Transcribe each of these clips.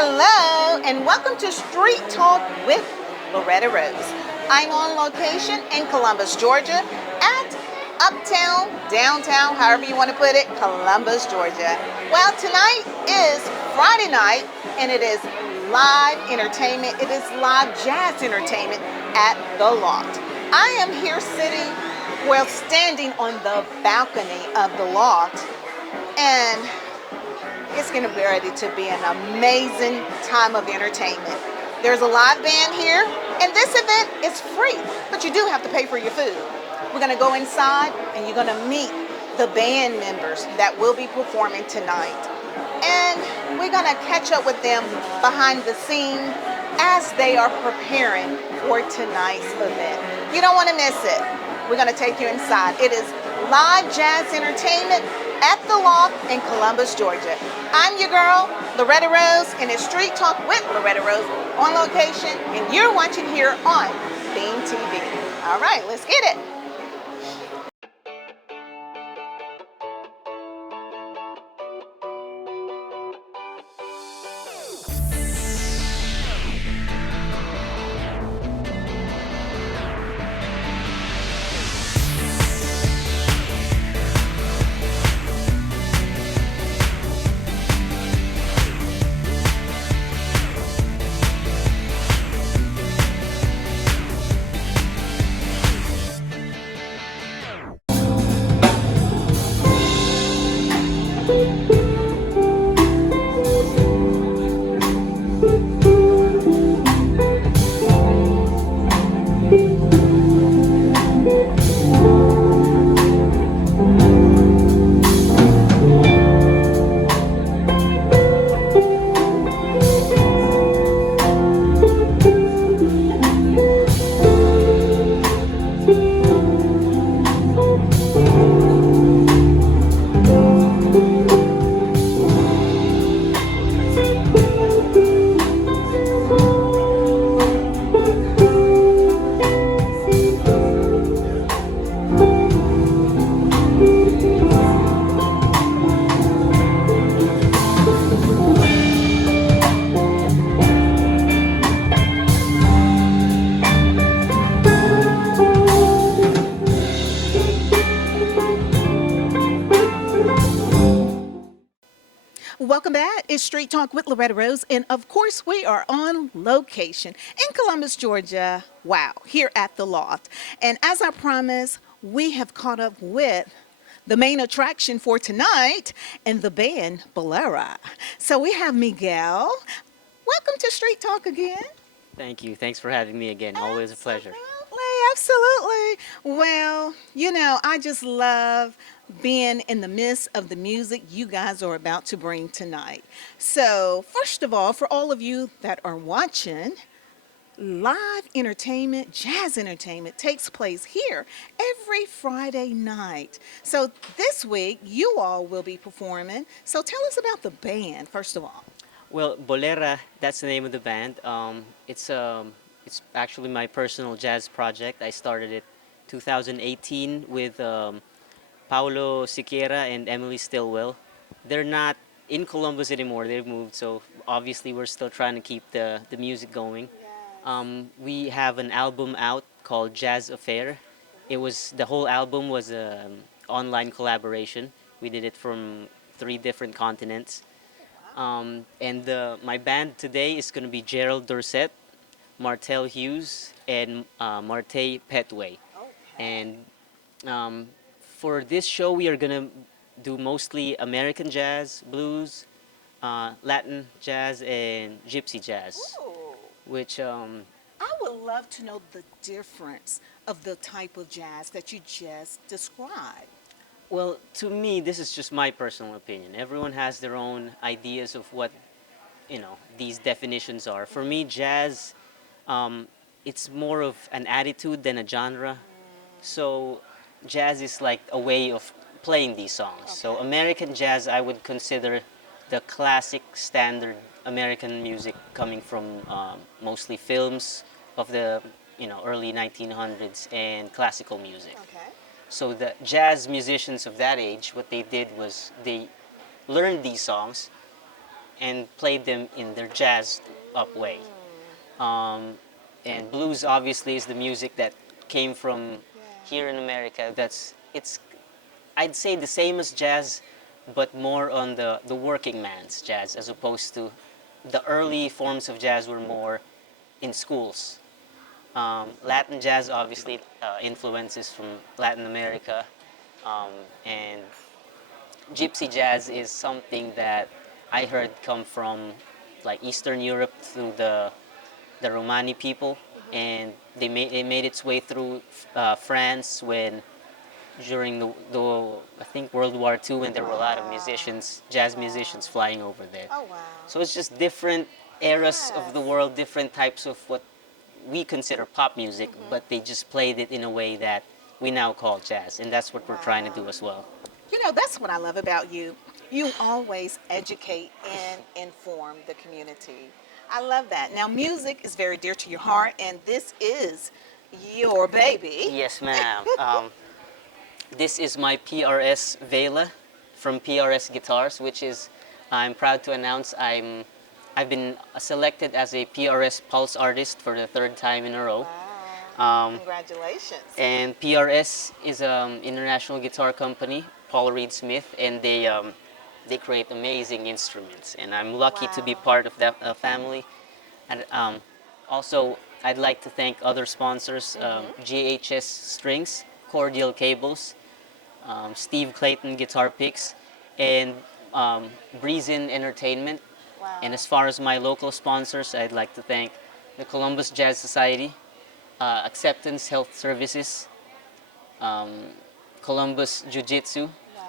Hello, and welcome to Street Talk with Loretta Rose. I'm on location in Columbus, Georgia at Uptown, Downtown, however you want to put it, Columbus, Georgia. Well, tonight is Friday night, and it is live entertainment. It is live jazz entertainment at the Loft. I am here standing on the balcony of the Loft, and it's going to be ready to be an amazing time of entertainment. There's a live band here, and this event is free, but you do have to pay for your food. We're going to go inside, and you're going to meet the band members that will be performing tonight. And we're going to catch up with them behind the scenes as they are preparing for tonight's event. You don't want to miss it. We're going to take you inside. It is live jazz entertainment at the Loft in Columbus, Georgia. I'm your girl, Loretta Rose, and it's Street Talk with Loretta Rose on location, and you're watching here on Beam TV. All right, let's get it. Welcome back. It's Street Talk with Loretta Rose, and of course we are on location in Columbus, Georgia. Wow, here at the Loft. And as I promised, we have caught up with the main attraction for tonight and the band Bolera. So we have Miguel. Welcome to Street Talk again. Thank you. Thanks for having me again. Always a pleasure. Absolutely. Well, I just love being in the midst of the music you guys are about to bring tonight. So, first of all, for all of you that are watching, live entertainment, jazz entertainment takes place here every Friday night. So, this week, you all will be performing. So, tell us about the band, first of all. Well, Bolera, that's the name of the band. It's actually my personal jazz project. I started it 2018 with Paulo Siqueira and Emily Stillwell. They're not in Columbus anymore. They've moved, so obviously we're still trying to keep the music going. We have an album out called Jazz Affair. The whole album was an online collaboration. We did it from 3 different continents. My band today is going to be Gerald Dorset, Martel Hughes, and Marte Petway. And for this show, we are going to do mostly American jazz, blues, Latin jazz, and Gypsy jazz. Ooh. Which I would love to know the difference of the type of jazz that you just described. well, to me, this is just my personal opinion. Everyone has their own ideas of what these definitions are. For me, jazz, it's more of an attitude than a genre. So jazz is like a way of playing these songs. So Okay. American jazz, I would consider the classic standard American music coming from mostly films of the early 1900s and classical music. Okay. So the jazz musicians of that age, what they did was they learned these songs and played them in their jazzed up way. And blues obviously is the music that came from here in America. It's I'd say the same as jazz, but more on the working man's jazz, as opposed to the early forms of jazz were more in schools. Latin jazz obviously influences from Latin America, and Gypsy jazz is something that I heard come from like Eastern Europe through the Romani people, and it made its way through France when during the I think World War II, when there were a lot of musicians, jazz musicians flying over there. Oh, wow. So it's just different eras of the world, different types of what we consider pop music, but they just played it in a way that we now call jazz, and that's what we're trying to do as well. You know, that's what I love about you. You always educate and inform the community. I love that. Now, music is very dear to your heart, and this is your baby. Yes, ma'am. This is my PRS Vela from PRS Guitars, which is, I'm proud to announce, I've been selected as a PRS Pulse Artist for the third time in a row. Wow. Congratulations. And PRS is an international guitar company, Paul Reed Smith, and they create amazing instruments. And I'm lucky to be part of that family. And also, I'd like to thank other sponsors, GHS Strings, Cordial Cables, Steve Clayton Guitar Picks, and Breezin Entertainment. Wow. And as far as my local sponsors, I'd like to thank the Columbus Jazz Society, Acceptance Health Services, Columbus Jiu-Jitsu, Wow.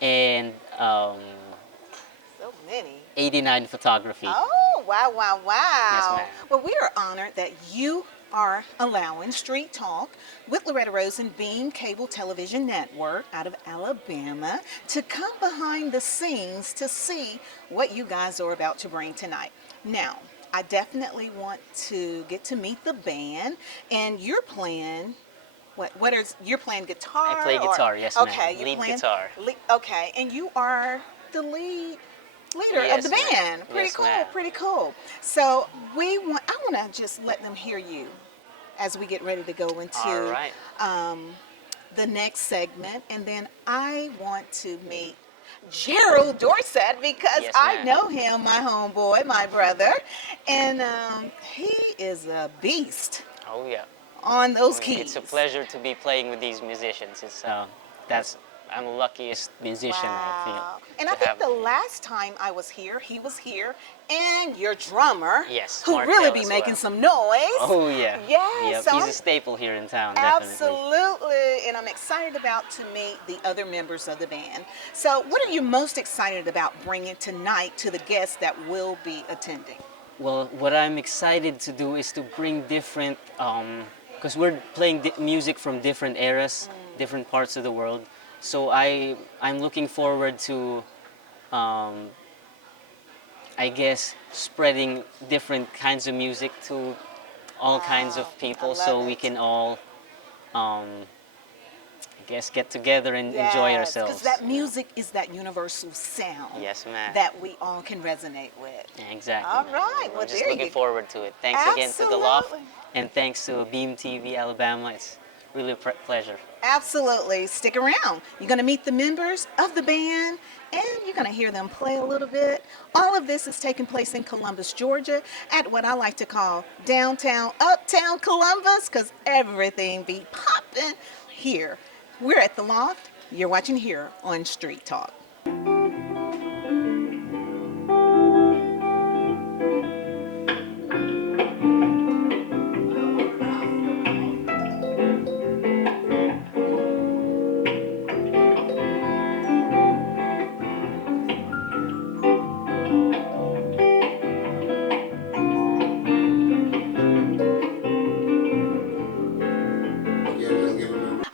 and So many. 89 Photography. Oh, wow, wow, wow. Yes, ma'am. Well, we are honored that you are allowing Street Talk with Loretta Rose and Beam Cable Television Network out of Alabama to come behind the scenes to see what you guys are about to bring tonight. Now, I definitely want to get to meet the band, and you're playing, you're playing guitar? I play guitar, yes, ma'am. Okay, you're Lead playing guitar. Okay, and you are the leader Yes, of the ma'am. band. Pretty Yes, cool, ma'am. pretty cool. So I want to just let them hear you as we get ready to go into All right. the next segment, and then I want to meet Gerald Dorset because Yes, I ma'am. know him, my homeboy, my brother, and he is a beast Oh, yeah. on those keys. It's a pleasure to be playing with these musicians. I'm the luckiest musician, I feel. Wow. And to I think have. the last time I was here, he was here, and your drummer, Yes, who Martel really be as making well. some noise. Oh, yeah. Yeah, Yep, so he's I'm- a staple here in town, definitely. Absolutely, and I'm excited about to meet the other members of the band. So what are you most excited about bringing tonight to the guests that will be attending? Well, what I'm excited to do is to bring different, because we're playing music from different eras, different parts of the world. So I'm looking forward to, I guess, spreading different kinds of music to all kinds of Wow, I people, love so we it. can all, I guess, get together and enjoy ourselves. Because that music is that universal sound Yes, ma'am. that we all can resonate with. Exactly. All ma'am. right, We're well, just there looking you- forward to it. Thanks again to the Loft, Absolutely. and thanks to Beam TV Alabama. It's really a pleasure. Absolutely. Stick around. You're going to meet the members of the band, and you're going to hear them play a little bit. All of this is taking place in Columbus, Georgia, at what I like to call downtown, uptown Columbus, because everything be popping here. We're at the Loft. You're watching here on Street Talk.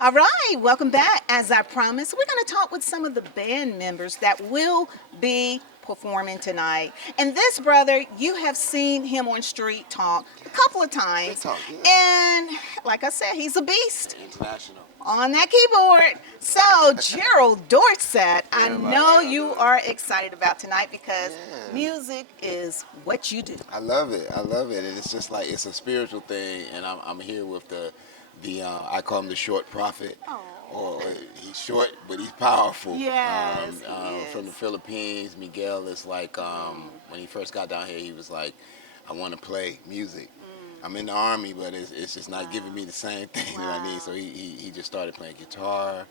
All right, welcome back. As I promised, we're going to talk with some of the band members that will be performing tonight. And this brother, you have seen him on Street Talk a couple of times. Street Talk, yeah. And like I said, he's a beast. International. on that keyboard. So, Gerald Dorset, I Yeah, man. know you are excited about tonight because Yeah. music is what you do. I love it. I love it, and it's just like it's a spiritual thing. And I'm here with the I call him the short prophet. Oh. Or he's short, but he's powerful. Yes, he From the is. Philippines, Miguel is like when he first got down here, he was like, I want to play music. I'm in the army, but it's just not giving me the same thing that I need. So he just started playing guitar.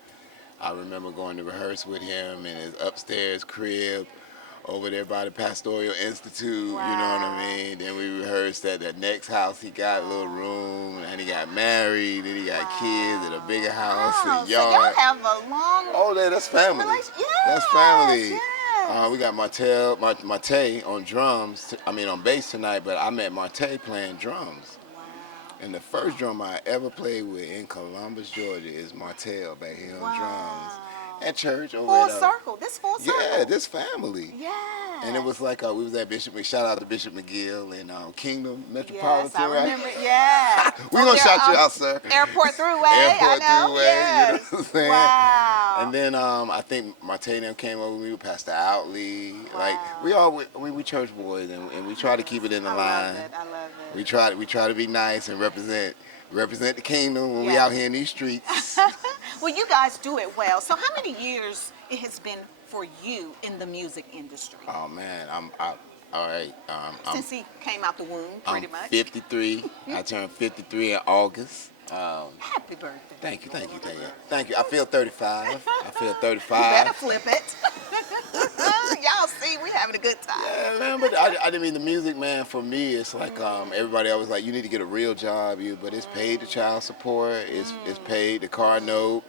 I remember going to rehearse with him in his upstairs crib over there by the Pastoral Institute, you know what I Wow. mean? Then we rehearsed at the next house. He got a little room, and he got married, and he got kids at a bigger house Wow, and so y'all yard. have a long Oh, that's family. relation. That's Yes, family. yes. We got Marte on drums. On bass tonight, but I met Marte playing drums. Wow. And the first drum I ever played with in Columbus, Georgia, is Martell back here on drums. At church over Full at circle. This full circle. yeah, this family. Yeah. And it was like we was at shout out to Bishop McGill and Kingdom Yes, Metropolitan, I right? remember. Yeah. We gonna Over shout there, you out, sir. Airport Thruway. Airport I know. Thruway, Yes. you know what I'm saying? Wow. And then I think Marte and them came over with me with Pastor Outley. Like we church boys and we try to keep it in the I line. love it. I love it. We try to be nice and represent the kingdom when we Yeah. out here in these streets. Well, you guys do it well. So, how many years it has been for you in the music industry? Oh man, all right. Since he came out the womb, pretty I'm much. 53. I turned 53 in August. Happy birthday. Thank you. I feel 35. You better flip it. Y'all see, we having a good time. Yeah, man, but I didn't mean the music, man. For me, it's like everybody always like, you need to get a real job, but it's paid the child support, it's paid the car note,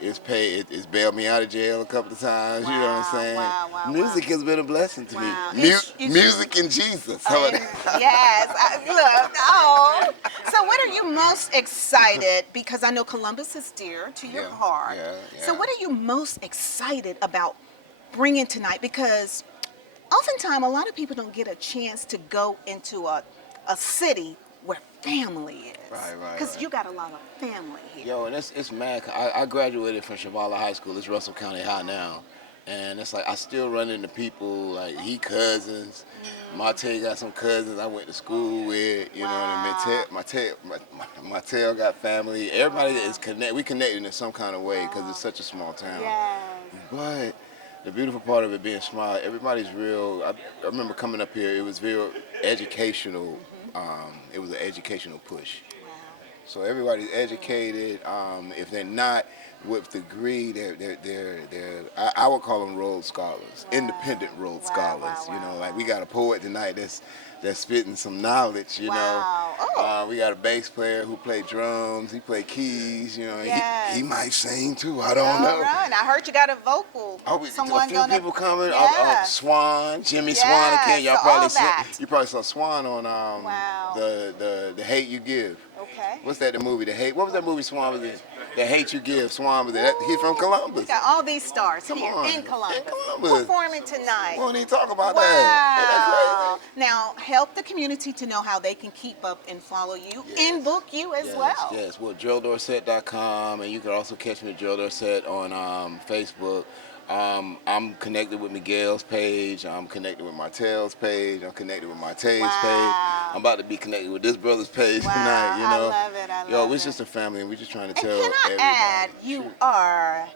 it's paid, it's bailed me out of jail a couple of times. You know what I'm saying? Wow, Music has been a blessing to Wow. me. It's- Music and Jesus. How about that? Yes. Look. Oh. So, what are you most excited? Because I know Columbus is dear to your heart. yeah. So, what are you most excited about bringing tonight? Because oftentimes a lot of people don't get a chance to go into a city where family is. Right. Because you got a lot of family here. Yo, and it's mad. I graduated from Chevala High School. It's Russell County High now. And it's like I still run into people like cousins. Marte got some cousins I went to school with. You know what I mean? Mateo got family. Everybody is connected. We connected in some kind of way because it's such a small town. Yes. But the beautiful part of it being small, everybody's real. I remember coming up here. It was real educational. It was an educational push. So everybody's educated. If they're not with degree, I would call them Rhodes Scholars, independent Rhodes Scholars. You know, like we got a poet tonight that's spitting some knowledge. You know, we got a bass player who played drums. He played keys. You know, he might sing too. I don't know. All right. I heard you got a vocal. A few people coming. Yeah. Swan, Jimmy Swan Yes, again. Y'all all probably that. you probably saw Swan on Wow. the Hate You Give. Okay. What's that? The movie? The Hate. What was that movie? Swan was in. The Hate You Give. Swan was in. He's from We Columbus. got all these stars here on. in Columbus, In Columbus. performing tonight. We don't even talk about Wow. that. Ain't that Now, help the community to know how they can keep up and follow you and book you as crazy? well. Yes. Well, DrillDorset.com, and you can also catch me at Drill Dorset on Facebook. I'm connected with Miguel's page. I'm connected with Martell's page. I'm connected with Marte's page. I'm about to be connected with this brother's page tonight. You know, I love it. I love yo, it. we're just a family, and we're just trying to And tell can I everybody. add, you are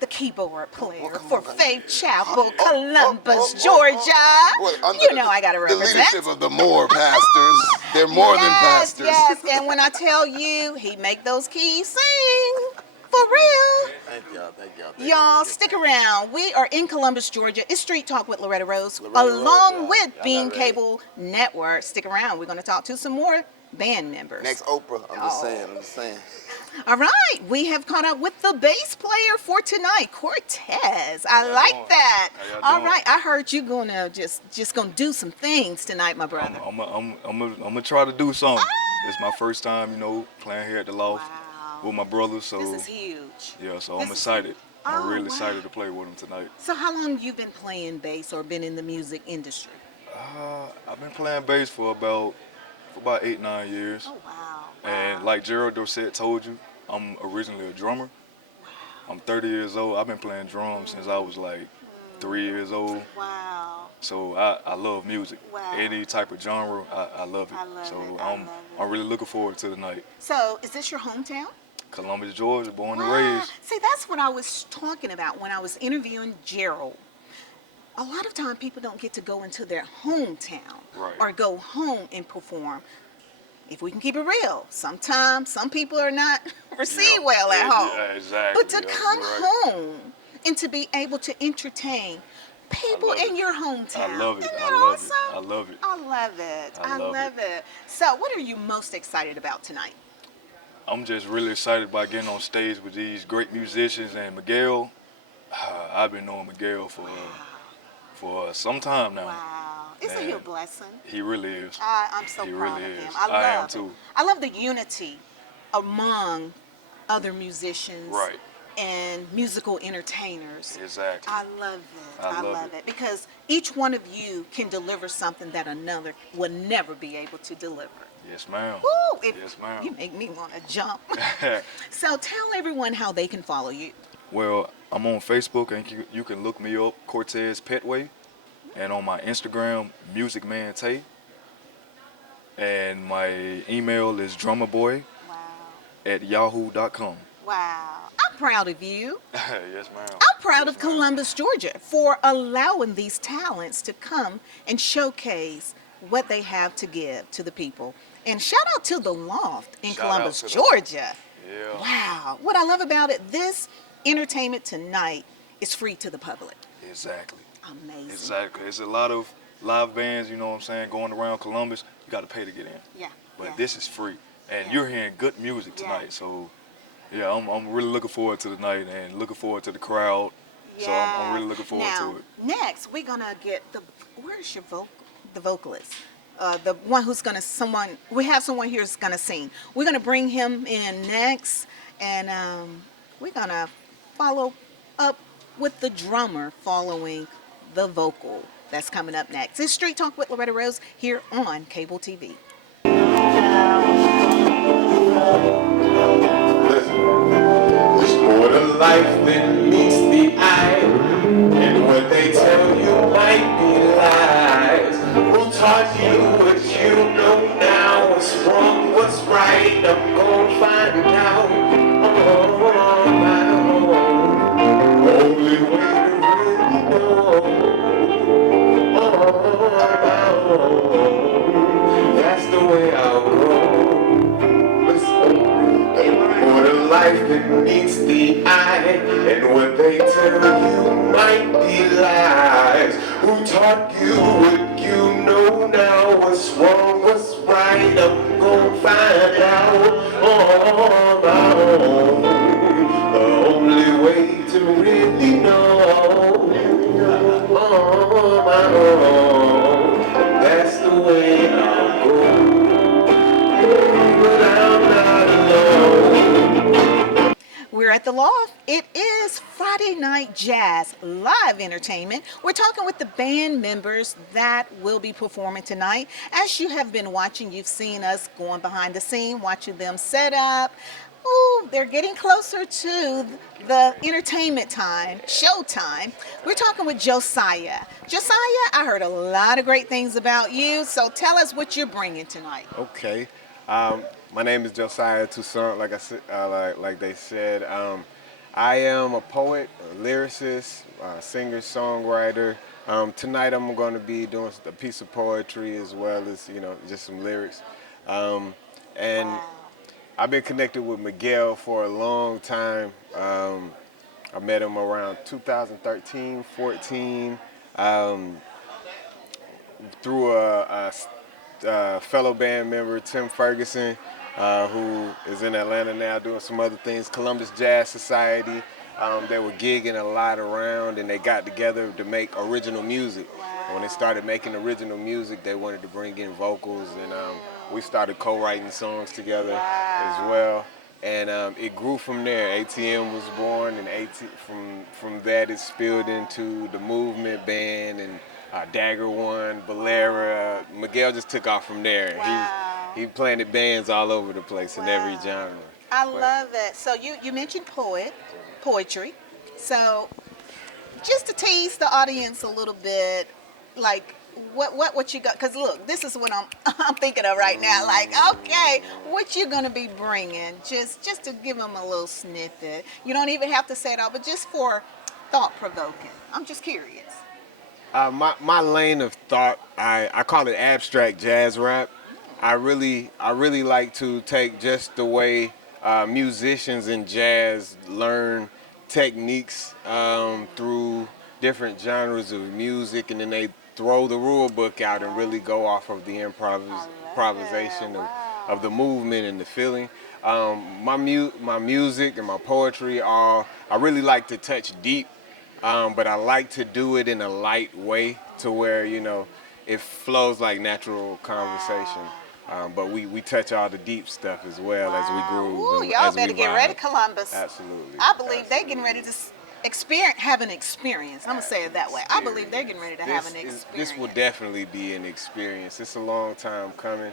the keyboard player for Faith Chapel, Columbus, Georgia. You know I got to the represent. leadership of the Moore pastors. They're more than pastors. Yes, and when I tell you, he make those keys sing. For real. Thank y'all. Y'all, stick around. We are in Columbus, Georgia. It's Street Talk with Loretta Rose, Loretta Rose, along y'all. with Y'all Beam not ready. Cable Network. Stick around. We're going to talk to some more band members. Next Oprah. I'm just saying. All right, we have caught up with the bass player for tonight, Cortez. I like that. All right, I heard you gonna just gonna do some things tonight, my brother. I'm gonna try to do something. It's my first time, playing here at the Loft with my brother. So This is huge. yeah, so This I'm is excited. I'm Oh, really wow. excited to play with him tonight. So how long you been playing bass or been in the music industry? I've been playing bass for about 8-9 years. Oh wow. And like Gerald Dorset told you, I'm originally a drummer. I'm 30 years old. I've been playing drums since I was like 3 years old. Wow. So I love music. Wow. Any type of genre, I love it. I love so it. I love it. I'm really looking forward to the night. So, is this your hometown? Columbus, Georgia, born and Wow. raised. See, that's what I was talking about when I was interviewing Gerald. A lot of time people don't get to go into their hometown Right. or go home and perform. If we can keep it real, sometimes some people are not received well at home. Yeah, exactly. But to Yeah, come you're right. home and to be able to entertain people love in it. your hometown. I love it. Isn't I that love awesome? it. I love it. I love it. I love it. So, what are you most excited about tonight? I'm just really excited about getting on stage with these great musicians and Miguel. I've been knowing Miguel for some time now. Wow. Isn't he a blessing? He really is. I'm so He proud really of him. is. I love I am it. too. I love the unity among other musicians Right. and musical entertainers. Exactly. I love it. I I love love it. it because each one of you can deliver something that another will never be able to deliver. Yes, ma'am. Woo! Yes, ma'am. You make me want to jump. So tell everyone how they can follow you. Well, I'm on Facebook, and you can look me up, Cortez Petway, and on my Instagram, Music Man Tay. And my email is drummerboy Wow. at yahoo.com. Wow. I'm proud of you. Yes, ma'am. I'm proud Yes, of ma'am. Columbus, Georgia for allowing these talents to come and showcase what they have to give to the people. And shout out to the Loft in Shout out Columbus, to the- Georgia. Yeah. Wow. What I love about it, this entertainment tonight is free to the public. Exactly. Amazing. Exactly. There's a lot of live bands, you know what I'm saying, going around Columbus. You got to pay to get in. Yeah. But yeah. this is free. And Yeah. you're hearing good music Yeah. tonight. So, yeah, I'm really looking forward to the night and looking forward to the crowd. So I'm really looking forward now, to it. Next, we're gonna get where's your the vocalist? The one who's gonna we have someone here who's gonna sing. We're gonna bring him in next, and we're gonna follow up with the drummer following the vocal. That's coming up next. It's Street Talk with Loretta Rose here on Cable TV. There's more to life than meets the eye, and what they tell you might be lies. Who taught you what you know now? What's wrong, what's right? I'm gonna find out on my own. Only way to really know on my own. That's the way I'll go. More to life than meets the eye, and what they tell you might be lies. Who taught you what you know now? What's wrong, what's right? I'm gonna find out on my own. The only way to really know on my own. That's the way I'll go. But I'm not alone. We're at the Loft. It is Friday Night Jazz live entertainment. We're talking with the band members that will be performing tonight. As you have been watching, you've seen us going behind the scene, watching them set up. Ooh, they're getting closer to the entertainment time, showtime. We're talking with Josiah. Josiah, I heard a lot of great things about you, so tell us what you're bringing tonight. Okay. My name is Josiah Toussaint, like I said, like they said. I am a poet, a lyricist, singer, songwriter. Tonight I'm going to be doing a piece of poetry as well as, just some lyrics. And I've been connected with Miguel for a long time. I met him around 2013, 14, through a fellow band member, Tim Ferguson, who is in Atlanta now doing some other things, Columbus Jazz Society. They were gigging a lot around, and they got together to make original music. When they started making original music, they wanted to bring in vocals, and we started co-writing songs together as well. And it grew from there. ATM was born, and from that it spilled into the Movement Band and Dagger One, Bolera. Miguel just took off from there. He planted bands all over the place in every genre. I love it. So you mentioned poetry. So just to tease the audience a little bit, like what you got? Because look, this is what I'm thinking of right now. Like, okay, what you gonna be bringing? Just to give them a little snippet. You don't even have to say it all, but just for thought provoking. I'm just curious. My lane of thought, I call it abstract jazz rap. I really like to take just the way musicians in jazz learn techniques through different genres of music, and then they throw the rule book out and really go off of the improvisation of the movement and the feeling. My music and my poetry, I really like to touch deep, but I like to do it in a light way to where, it flows like natural conversation. But we touch all the deep stuff as well as we groove. Ooh, and y'all as we better get vibe. ready, Columbus. Absolutely. I believe they're getting ready to have an experience. I'm gonna say it that way. I believe they're getting ready to have an experience. This will definitely be an experience. It's a long time coming.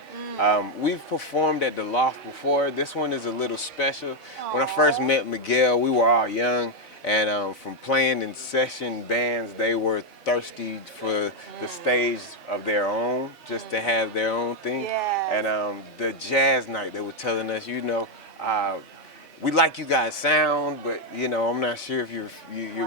We've performed at the Loft before. This one is a little special. When I first met Miguel, we were all young, and from playing in session bands, they were thirsty for the stage of their own, just to have their own thing. Yes. And the jazz night, they were telling us, we like you guys' sound, but I'm not sure if you're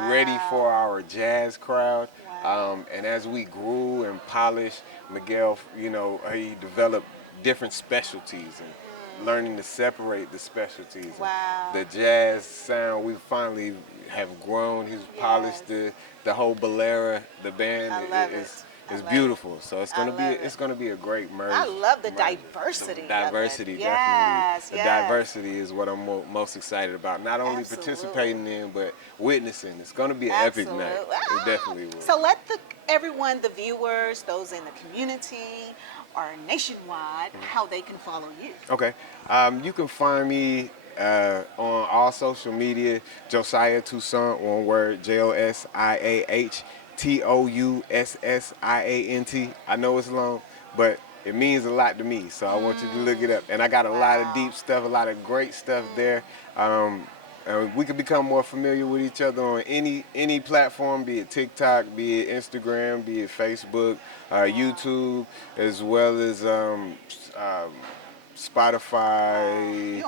ready for our jazz crowd. And as we grew and polished, Miguel, he developed different specialties and learning to separate the specialties. Wow. The jazz sound, we finally have grown. He's polished the whole Bolera, the band. I love It's beautiful. So it's gonna be a great merge. I love the diversity. The diversity, of it. Yes, definitely. Yes. The diversity is what I'm most excited about. Not only participating in, but witnessing. It's gonna be an epic night. It definitely will. So let everyone, the viewers, those in the community, or nationwide, how they can follow you. Okay. You can find me on all social media, Josiah Toussaint, one word, JOSIAH. TOUSSIANT. I know it's long, but it means a lot to me, so I want you to look it up. And I got a lot of deep stuff, a lot of great stuff there. We can become more familiar with each other on any platform, be it TikTok, be it Instagram, be it Facebook, YouTube, as well as Spotify,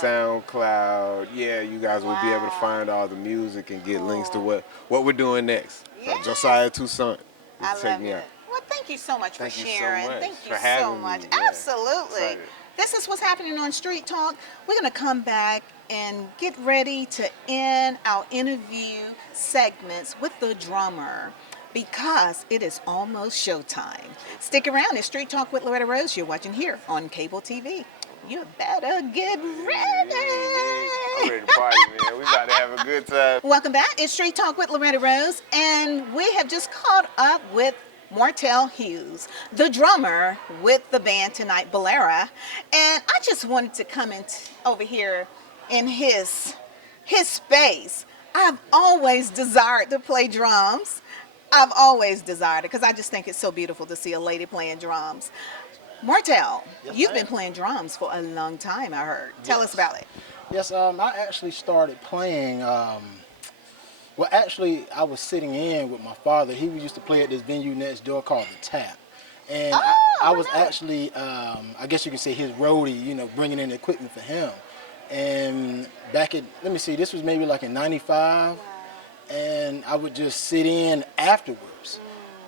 SoundCloud. Yeah, you guys will be able to find all the music and get links to what we're doing next. So Josiah Toussaint. I love it. Well, thank you so much for sharing. Thank you so much. Absolutely. This is what's happening on Street Talk. We're going to come back and get ready to end our interview segments with the drummer, because it is almost showtime. Stick around. It's Street Talk with Loretta Rose. You're watching here on cable TV. You better get ready. I'm ready to party, man. We about to have a good time. Welcome back. It's Street Talk with Loretta Rose, and we have just caught up with Martell Hughes, the drummer with the band tonight, Bolera. And I just wanted to come in over here in his space. I've always desired to play drums. I've always desired it because I just think it's so beautiful to see a lady playing drums. Martell, you've been playing drums for a long time, I heard. Tell us about it. Yes, I actually started playing, I was sitting in with my father. He used to play at this venue next door called The Tap. And I was actually, I guess you could say his roadie, bringing in equipment for him. And back at, this was maybe like in 95. And I would just sit in afterwards.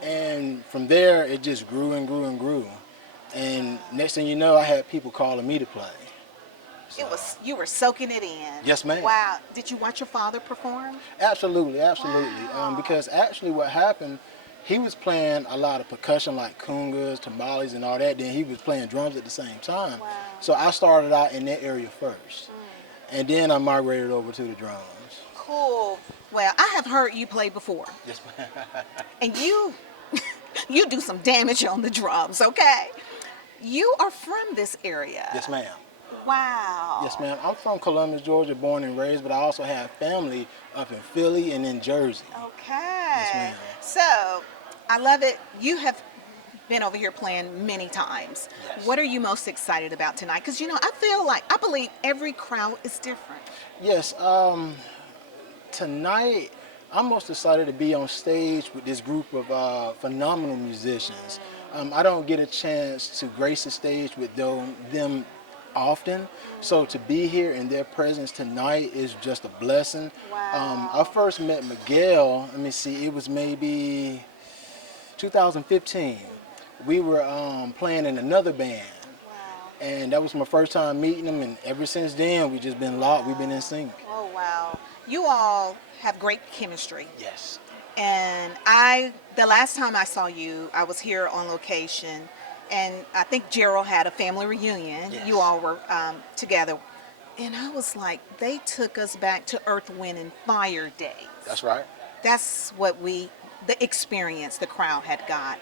And from there, it just grew and grew and grew. And next thing you know, I had people calling me to play. So, you were soaking it in. Yes, ma'am. Wow. Did you watch your father perform? Absolutely, absolutely. Wow. Because actually what happened, he was playing a lot of percussion like congas, timbales, and all that. Then he was playing drums at the same time. Wow. So I started out in that area first. And then I migrated over to the drums. Cool. Well, I have heard you play before. Yes, ma'am. And you do some damage on the drums, okay? You are from this area. Yes, ma'am. Wow. Yes, ma'am. I'm from Columbus, Georgia, born and raised, but I also have family up in Philly and in Jersey. Okay. Yes, ma'am. So, I love it. You have been over here playing many times. Yes. What are you most excited about tonight? Because, you know, I believe every crowd is different. Yes, tonight I'm most excited to be on stage with this group of phenomenal musicians. I don't get a chance to grace the stage with them often, so to be here in their presence tonight is just a blessing. Wow. I first met Miguel, let me see, it was maybe 2015. We were playing in another band, and that was my first time meeting him, and ever since then we've just been locked, we've been in sync. Oh, wow. You all have great chemistry. Yes. And the last time I saw you, I was here on location, and I think Gerald had a family reunion. Yes. You all were together. And I was like, they took us back to Earth, Wind, and Fire days. That's right. That's what the experience the crowd had got.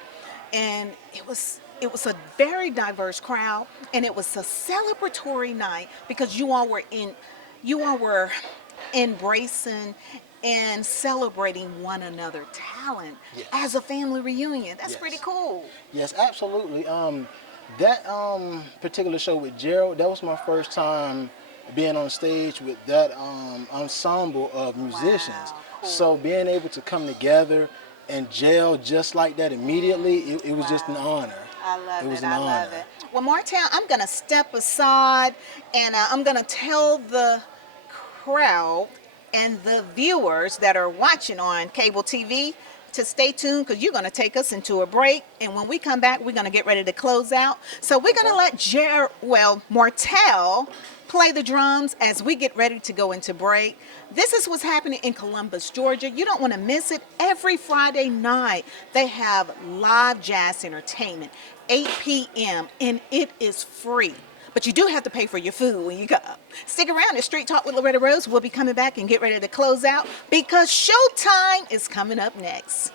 And it was a very diverse crowd, and it was a celebratory night because you all were embracing and celebrating one another talent as a family reunion. That's pretty cool. Yes, absolutely. That particular show with Gerald, that was my first time being on stage with that ensemble of musicians. Wow, cool. So being able to come together and gel just like that immediately, it was just an honor. I love It was it. an I love honor. it. Well, Martel, I'm going to step aside and I'm going to tell the crowd and the viewers that are watching on cable TV to stay tuned because you're going to take us into a break. And when we come back, we're going to get ready to close out. So we're going to let Martel play the drums as we get ready to go into break. This is what's happening in Columbus, Georgia. You don't want to miss it. Every Friday night, they have live jazz entertainment, 8 p.m., and it is free. But you do have to pay for your food when you go. Stick around at Street Talk with Loretta Rose. We'll be coming back and get ready to close out because Showtime is coming up next.